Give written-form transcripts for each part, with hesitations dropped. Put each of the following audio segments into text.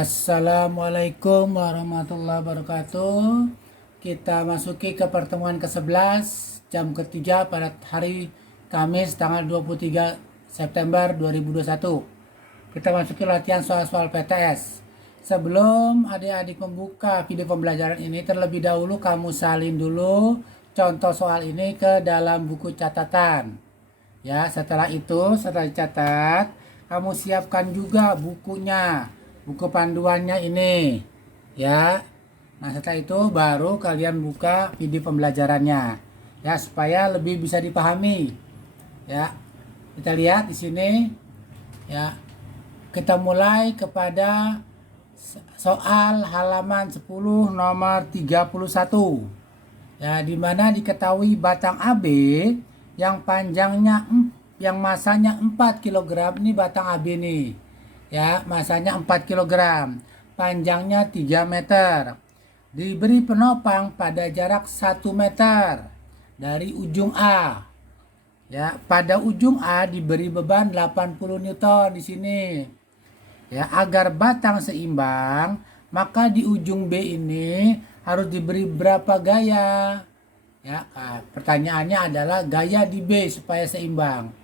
Assalamualaikum warahmatullahi wabarakatuh. Kita masuki ke pertemuan ke-11 jam ketiga pada hari Kamis tanggal 23 September 2021. Kita masuki latihan soal-soal PTS. Sebelum adik-adik membuka video pembelajaran ini, terlebih dahulu kamu salin dulu contoh soal ini ke dalam buku catatan. Ya, setelah itu, setelah dicatat, kamu siapkan juga bukunya, buku panduannya ini. Ya. Nah, setelah itu baru kalian buka video pembelajarannya. Ya, supaya lebih bisa dipahami. Ya. Kita lihat di sini. Ya. Kita mulai kepada soal halaman 10 nomor 31. Ya, di mana diketahui batang AB yang panjangnya yang masanya 4 kg, ini batang AB nih. Ya, masanya 4 kg, panjangnya 3 meter. Diberi penopang pada jarak 1 meter dari ujung A. Ya, pada ujung A diberi beban 80 Newton di sini. Ya, agar batang seimbang, maka di ujung B ini harus diberi berapa gaya? Ya, pertanyaannya adalah gaya di B supaya seimbang.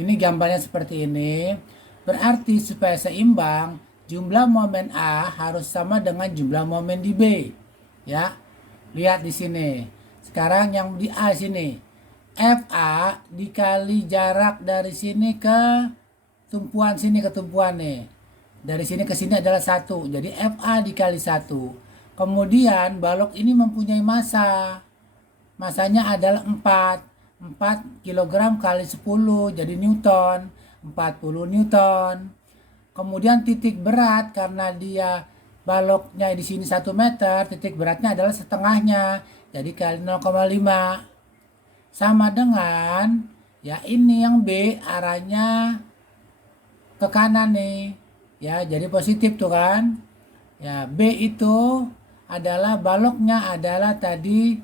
Ini gambarnya seperti ini. Berarti supaya seimbang, jumlah momen A harus sama dengan jumlah momen di B. Ya, lihat di sini. Sekarang yang di A sini, FA dikali jarak dari sini ke tumpuan sini ke tumpuan nih. Dari sini ke sini adalah 1. Jadi FA dikali 1. Kemudian balok ini mempunyai massa. Masanya adalah 4 kg kali 10 jadi Newton, 40 Newton. Kemudian titik berat karena dia baloknya di sini 1 meter, titik beratnya adalah setengahnya. Jadi kali 0,5 sama dengan ya ini yang B arahnya ke kanan nih. Ya, jadi positif tuh kan. Ya, B itu adalah baloknya adalah tadi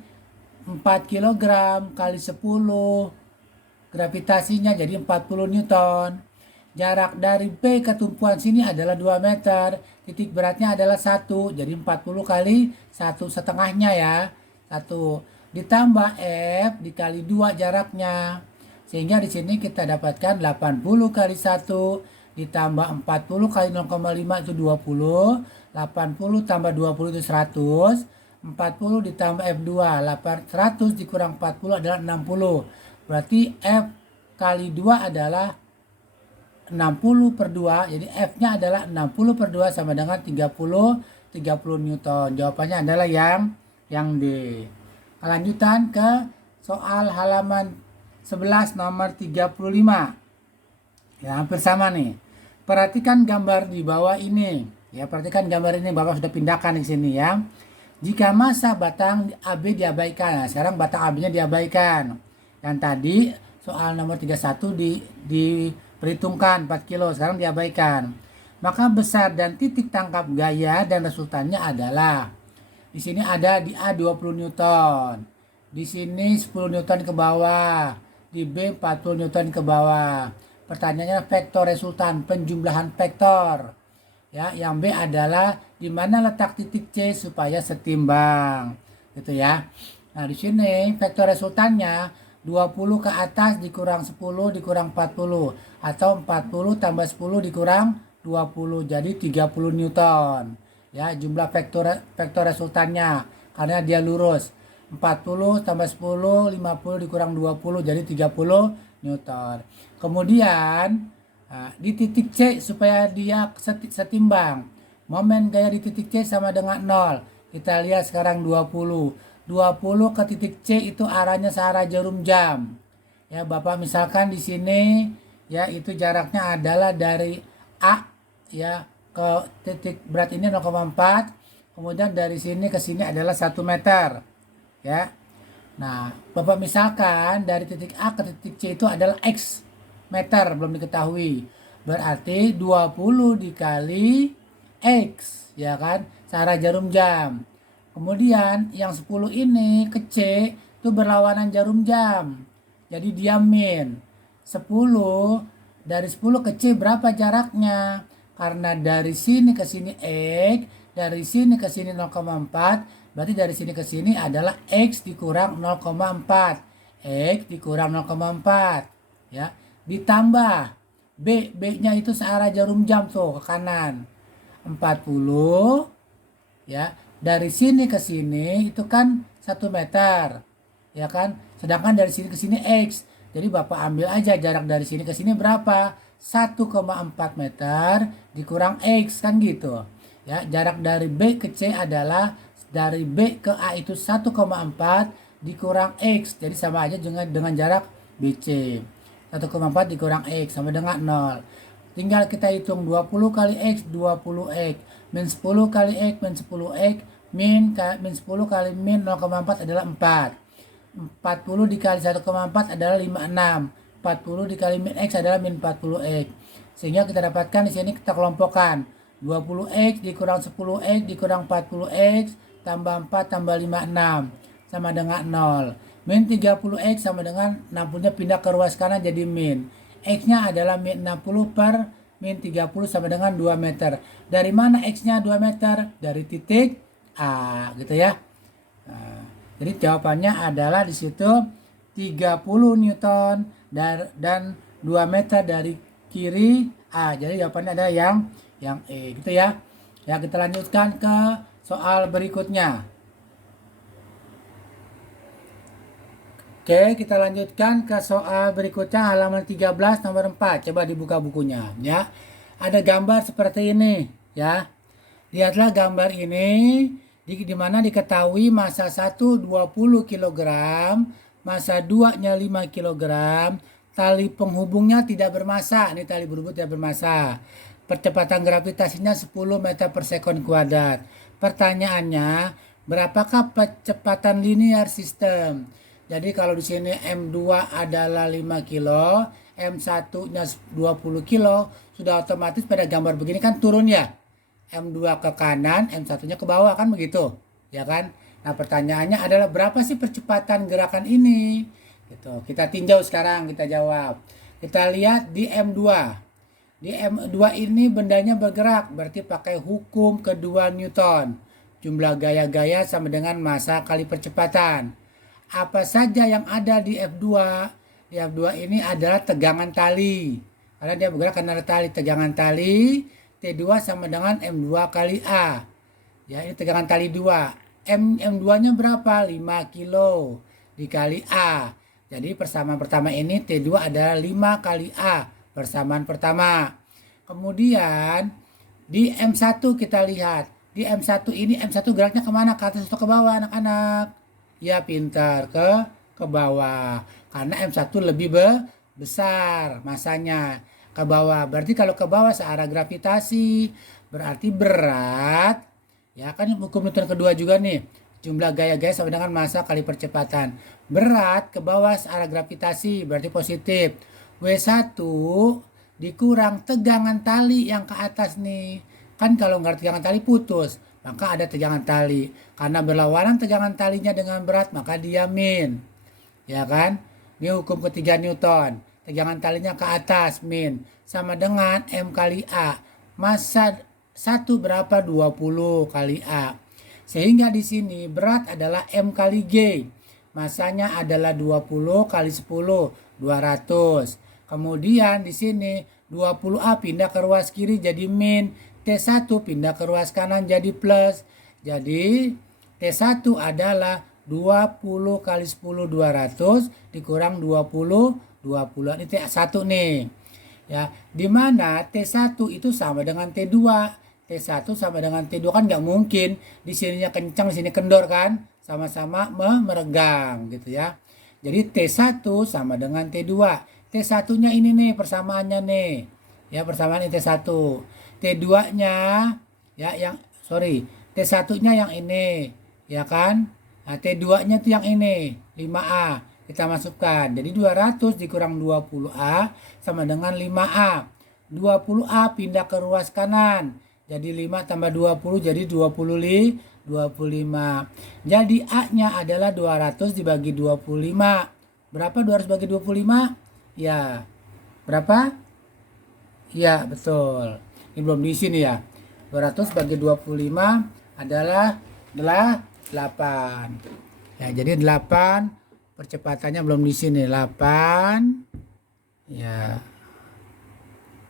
4 kg kali 10, gravitasinya jadi 40 Newton. Jarak dari B ke tumpuan sini adalah 2 meter. Titik beratnya adalah 1. Jadi 40 kali 1 setengahnya ya. 1 ditambah F dikali 2 jaraknya. Sehingga di sini kita dapatkan 80 kali 1 ditambah 40 kali 0,5 itu 20. 80 tambah 20 itu 100. 40 ditambah F2, 100 dikurang 40 adalah 60. Berarti F kali 2 adalah 60 per 2. Jadi F-nya adalah 60 per 2 sama dengan 30 Newton. Jawabannya adalah yang D. Lanjutan ke soal halaman 11 nomor 35. Ya, hampir sama nih. Perhatikan gambar di bawah ini. Ya, perhatikan gambar ini Bapak sudah pindahkan di sini ya. Jika massa batang AB diabaikan. Nah, sekarang batang AB-nya diabaikan. Yang tadi soal nomor 31 diperhitungkan 4 kilo, sekarang diabaikan. Maka besar dan titik tangkap gaya dan resultannya adalah di sini ada di A 20 Newton. Di sini 10 Newton ke bawah. Di B 40 Newton ke bawah. Pertanyaannya vektor resultan, penjumlahan vektor. Ya, yang B adalah di mana letak titik C supaya setimbang. Gitu ya. Nah, di sini vektor resultannya 20 ke atas dikurang 10 dikurang 40 atau 40 tambah 10 dikurang 20 jadi 30 Newton. Ya, jumlah vektor resultannya karena dia lurus. 40 tambah 10 50 dikurang 20 jadi 30 Newton. Kemudian di titik C supaya dia setimbang. Momen gaya di titik C sama dengan 0. Kita lihat sekarang 20. 20 ke titik C itu arahnya searah jarum jam. Ya, Bapak misalkan di sini ya itu jaraknya adalah dari A ya ke titik berat ini 0,4. Kemudian dari sini ke sini adalah 1 meter. Ya. Nah, Bapak misalkan dari titik A ke titik C itu adalah X meter, belum diketahui. Berarti 20 dikali X, ya kan? Searah jarum jam. Kemudian yang 10 ini ke C itu berlawanan jarum jam. Jadi dia min. 10 dari 10 ke C berapa jaraknya? Karena dari sini ke sini X, dari sini ke sini 0,4, berarti dari sini ke sini adalah X dikurang 0,4. X dikurang 0,4. Ya, ditambah B-nya itu searah jarum jam tuh ke kanan. 40, ya. Dari sini ke sini itu kan 1 meter. Ya kan? Sedangkan dari sini ke sini X. Jadi Bapak ambil aja jarak dari sini ke sini berapa? 1,4 meter dikurang X kan gitu. Ya, jarak dari B ke C adalah dari B ke A itu 1,4 dikurang X. Jadi sama aja dengan jarak BC. 1,4 dikurang X sama dengan 0. Tinggal kita hitung 20 kali X, 20X. Min 10 kali X, min 10X. Min 10 kali min 0,4 adalah 4. 40 dikali 1,4 adalah 56. 40 dikali min X adalah min 40X. Sehingga kita dapatkan di sini kita kelompokkan. 20X dikurang 10X dikurang 40X tambah 4 tambah 56 sama dengan 0. Min 30X sama dengan 60-nya pindah ke ruas kanan jadi min. X-nya adalah min 60 per min 30 sama dengan 2 meter. Dari mana X-nya 2 meter? Dari titik A gitu ya. Nah, jadi jawabannya adalah di situ 30 Newton dan 2 meter dari kiri A. Jadi jawabannya ada yang E gitu ya. Ya, kita lanjutkan ke soal berikutnya. Oke, kita lanjutkan ke soal berikutnya halaman 13 nomor 4. Coba dibuka bukunya ya. Ada gambar seperti ini ya. Lihatlah gambar ini di mana diketahui massa 1 20 kg, massa 2-nya 5 kg, tali penghubungnya tidak bermassa. Ini tali berhubung tidak bermassa. Percepatan gravitasinya 10 meter per sekon kuadrat. Pertanyaannya, berapakah percepatan linear system? Jadi kalau di sini M2 adalah 5 kilo, M1-nya 20 kilo, sudah otomatis pada gambar begini kan turun ya. M2 ke kanan, M1-nya ke bawah kan begitu, ya kan? Nah, pertanyaannya adalah berapa sih percepatan gerakan ini? Gitu. Kita tinjau sekarang, kita jawab. Kita lihat di M2. Di M2 ini bendanya bergerak, berarti pakai hukum kedua Newton. Jumlah gaya-gaya sama dengan massa kali percepatan. Apa saja yang ada di F2? Di F2 ini adalah tegangan tali. Karena dia bergerak karena ada tali. Tegangan tali T2 sama dengan M2 kali A. Ya, ini tegangan tali 2. M2-nya berapa? 5 kilo dikali A. Jadi persamaan pertama ini T2 adalah 5 kali A. Persamaan pertama. Kemudian di M1 kita lihat. Di M1 ini M1 geraknya kemana? Ke atas atau ke bawah anak-anak? Ya, pintar, ke bawah. Karena M1 lebih besar masanya. Ke bawah. Berarti kalau ke bawah searah gravitasi, berarti berat. Ya, kan hukum Newton kedua juga nih. Jumlah gaya-gaya sama dengan massa kali percepatan. Berat ke bawah searah gravitasi, berarti positif. W1 dikurang tegangan tali yang ke atas nih. Kan kalau nggak ada tegangan tali putus. Maka ada tegangan tali. Karena berlawanan tegangan talinya dengan berat, maka dia min. Ya kan? Ini hukum ketiga Newton. Tegangan talinya ke atas, min. Sama dengan M kali A. Massa 1 berapa? 20 kali A. Sehingga di sini berat adalah M kali G. Massanya adalah 20 kali 10, 200. Kemudian di sini 20A pindah ke ruas kiri jadi min. T1 pindah ke ruas kanan jadi plus. Jadi T1 adalah 20 kali 10 200 dikurang 20 20. Ini T1 nih. Ya, di mana T1 itu sama dengan T2. T1 sama dengan T2 kan nggak mungkin di sininya kencang, di sini kendor kan? Sama-sama meregang gitu ya. Jadi T1 sama dengan T2. T1-nya ini nih persamaannya nih. Ya, persamaan T1. T2-nya ya T1-nya yang ini, ya kan? Nah, T2-nya itu yang ini, 5A. Kita masukkan. Jadi 200 dikurang 20A sama dengan 5A. 20A pindah ke ruas kanan. Jadi 5 tambah 20 jadi 25. Jadi A-nya adalah 200 dibagi 25. Berapa 200 bagi 25? Ya. Berapa? Ya, betul. Ini belum diisi nih ya. 200 bagi 25 adalah 8. Ya, jadi 8 percepatannya belum diisi nih. 8 ya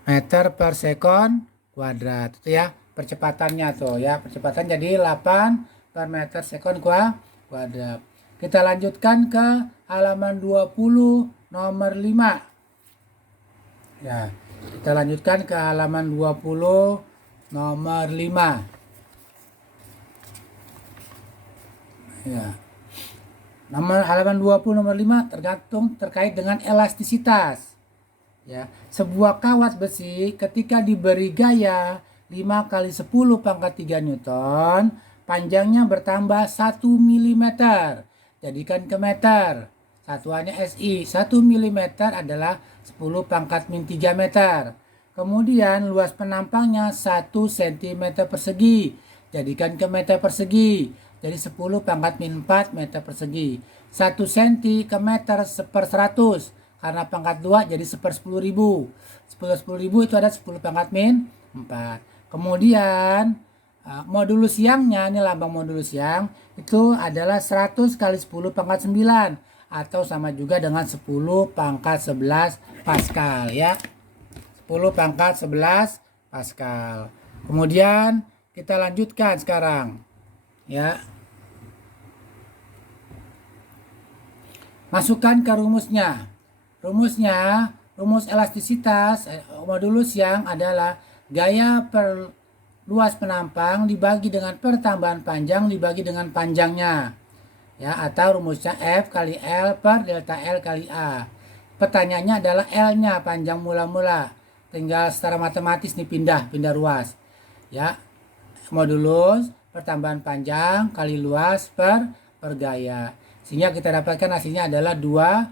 meter per sekon kuadrat. Itu ya percepatannya tuh ya. Percepatan jadi 8 per meter sekon kuadrat. Kita lanjutkan ke halaman 20 nomor 5. Ya, kita lanjutkan ke halaman 20 nomor 5. Ya. Halaman 20 nomor 5 terkait dengan elastisitas. Ya, sebuah kawat besi ketika diberi gaya 5 kali 10 pangkat 3 Newton, panjangnya bertambah 1 mm. Jadikan ke meter. Satuannya SI. 1 mm adalah 10 pangkat min 3 meter. Kemudian luas penampangnya 1 cm persegi. Jadikan ke meter persegi. Jadi 10 pangkat min 4 meter persegi. 1 cm ke meter per 100. Karena pangkat 2 jadi 10/10.000. 10/10.000 itu ada 10 pangkat min 4. Kemudian modulus siangnya, ini lambang modulus siang, itu adalah 100 kali 10 pangkat 9. Atau sama juga dengan 10 pangkat 11 Pascal ya. 10 pangkat 11 Pascal. Kemudian kita lanjutkan sekarang ya. Masukkan ke rumusnya. Rumus elastisitas modulus yang adalah gaya per luas penampang dibagi dengan pertambahan panjang dibagi dengan panjangnya. Ya, atau rumusnya F kali L per delta L kali A. Pertanyaannya adalah L-nya panjang mula-mula. Tinggal secara matematis nih pindah ruas. Ya. Modulus pertambahan panjang kali luas per gaya. Sehingga kita dapatkan hasilnya adalah 2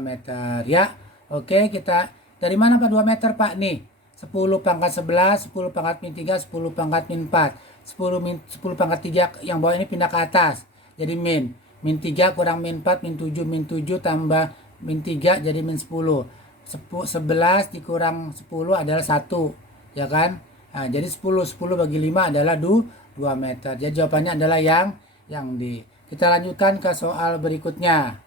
meter ya. Oke, kita dari mana Pak 2 meter Pak nih? 10 pangkat 11, 10 pangkat min 3, 10 pangkat min 4. 10 pangkat 3 yang bawah ini pindah ke atas. Jadi min 3 kurang min 4 min 7 tambah min 3 jadi min 10. 11 dikurang 10 adalah 1 ya kan. Nah, jadi 10 bagi 5 adalah 2 meter. Jadi jawabannya adalah yang D. Kita lanjutkan ke soal berikutnya.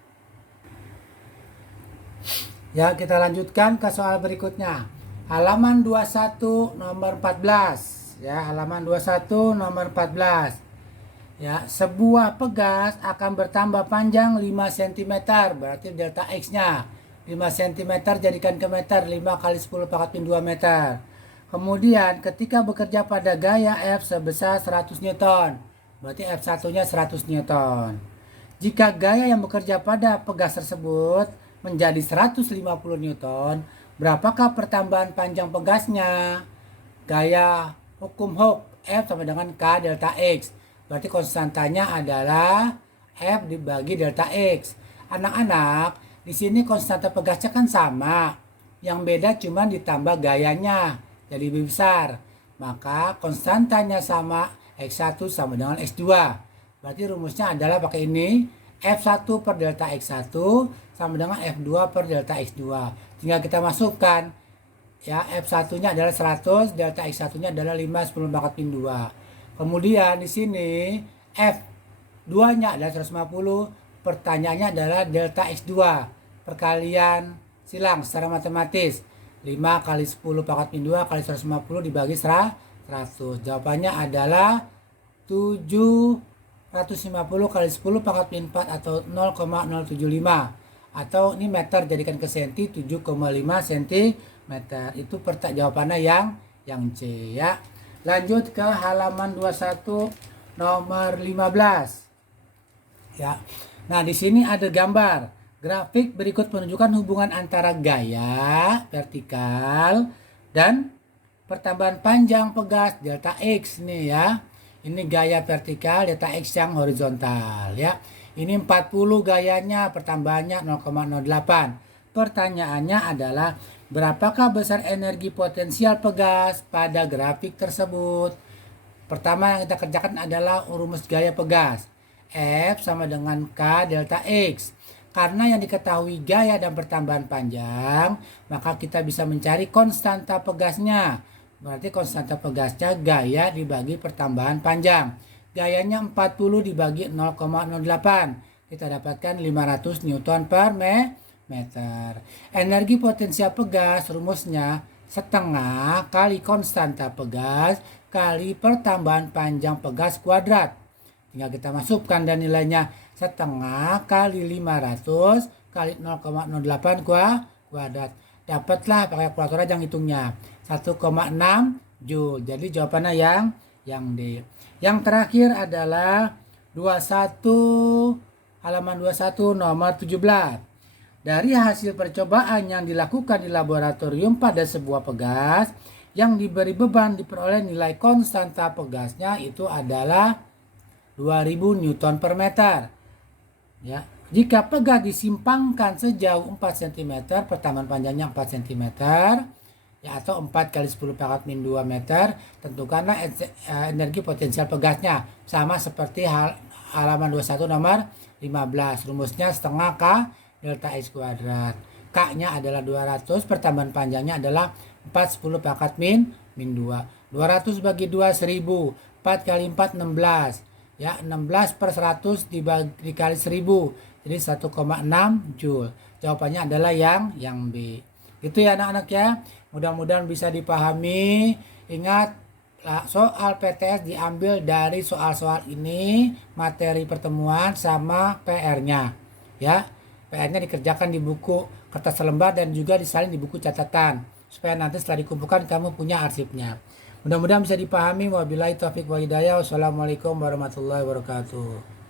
Ya, kita lanjutkan ke soal berikutnya. Halaman 21 nomor 14. Ya, halaman 21 nomor 14. Ya, sebuah pegas akan bertambah panjang 5 cm, berarti delta X-nya 5 cm jadikan ke meter, 5 kali 10 pangkat min 2 meter. Kemudian ketika bekerja pada gaya F sebesar 100 Newton, berarti F1-nya 100 Newton. Jika gaya yang bekerja pada pegas tersebut menjadi 150 Newton, berapakah pertambahan panjang pegasnya? Gaya hukum Hooke, F sama dengan K delta X. Berarti konstantanya adalah F dibagi delta X. Anak-anak, di sini konstanta pegasnya kan sama. Yang beda cuma ditambah gayanya. Jadi lebih besar. Maka konstantanya sama, X1 sama dengan X2. Berarti rumusnya adalah pakai ini. F1 per delta X1 sama dengan F2 per delta X2. Tinggal kita masukkan. Ya, F1-nya adalah 100, delta X1-nya adalah 5 10 pangkat min 2. Kemudian di sini F2-nya adalah 150. Pertanyaannya adalah delta X2. Perkalian silang secara matematis. 5 kali 10 pangkat min 2 kali 150 dibagi 100. Jawabannya adalah 750 kali 10 pangkat min 4 atau 0,075. Atau ini meter jadikan ke senti 7,5 cm. Itu jawabannya yang C ya. Lanjut ke halaman 21 nomor 15. Ya. Nah, di sini ada gambar. Grafik berikut menunjukkan hubungan antara gaya vertikal dan pertambahan panjang pegas delta X nih ya. Ini gaya vertikal, delta X yang horizontal ya. Ini 40 gayanya, pertambahannya 0,08. Pertanyaannya adalah berapakah besar energi potensial pegas pada grafik tersebut? Pertama yang kita kerjakan adalah rumus gaya pegas. F sama dengan K delta X. Karena yang diketahui gaya dan pertambahan panjang, maka kita bisa mencari konstanta pegasnya. Berarti konstanta pegasnya gaya dibagi pertambahan panjang. Gayanya 40 dibagi 0,08. Kita dapatkan 500 Newton per meter. Energi potensial pegas rumusnya setengah kali konstanta pegas kali pertambahan panjang pegas kuadrat. Tinggal kita masukkan dan nilainya setengah kali 500 kali 0,08 kuadrat. Dapatlah pakai kalkulator aja ngitungnya. 1,6 Joule. Jadi jawabannya yang D. Yang terakhir adalah 21 halaman 21 nomor 17. Dari hasil percobaan yang dilakukan di laboratorium pada sebuah pegas yang diberi beban diperoleh nilai konstanta pegasnya itu adalah 2000 Newton per meter. Ya, jika pegas disimpangkan sejauh 4 cm, pertambahan panjangnya 4 cm, ya atau 4 kali 10 pangkat min 2 meter, tentukanlah energi potensial pegasnya. Sama seperti halaman 21 nomor 15. Rumusnya setengah K delta X kuadrat. K-nya adalah 200, pertambahan panjangnya adalah 4 10 pangkat min 2. 200 bagi 2 1000. 4 kali 4 16. Ya, 16 per 100 dikali 1000. Jadi 1,6 Joule. Jawabannya adalah yang B. Itu ya anak-anak ya. Mudah-mudahan bisa dipahami. Ingat, soal PTS diambil dari soal-soal ini, materi pertemuan sama PR-nya. Ya, PR-nya dikerjakan di buku kertas lembar dan juga disalin di buku catatan. Supaya nanti setelah dikumpulkan kamu punya arsipnya. Mudah-mudahan bisa dipahami. Wabillahi taufiq wa hidayah. Wassalamualaikum warahmatullahi wabarakatuh.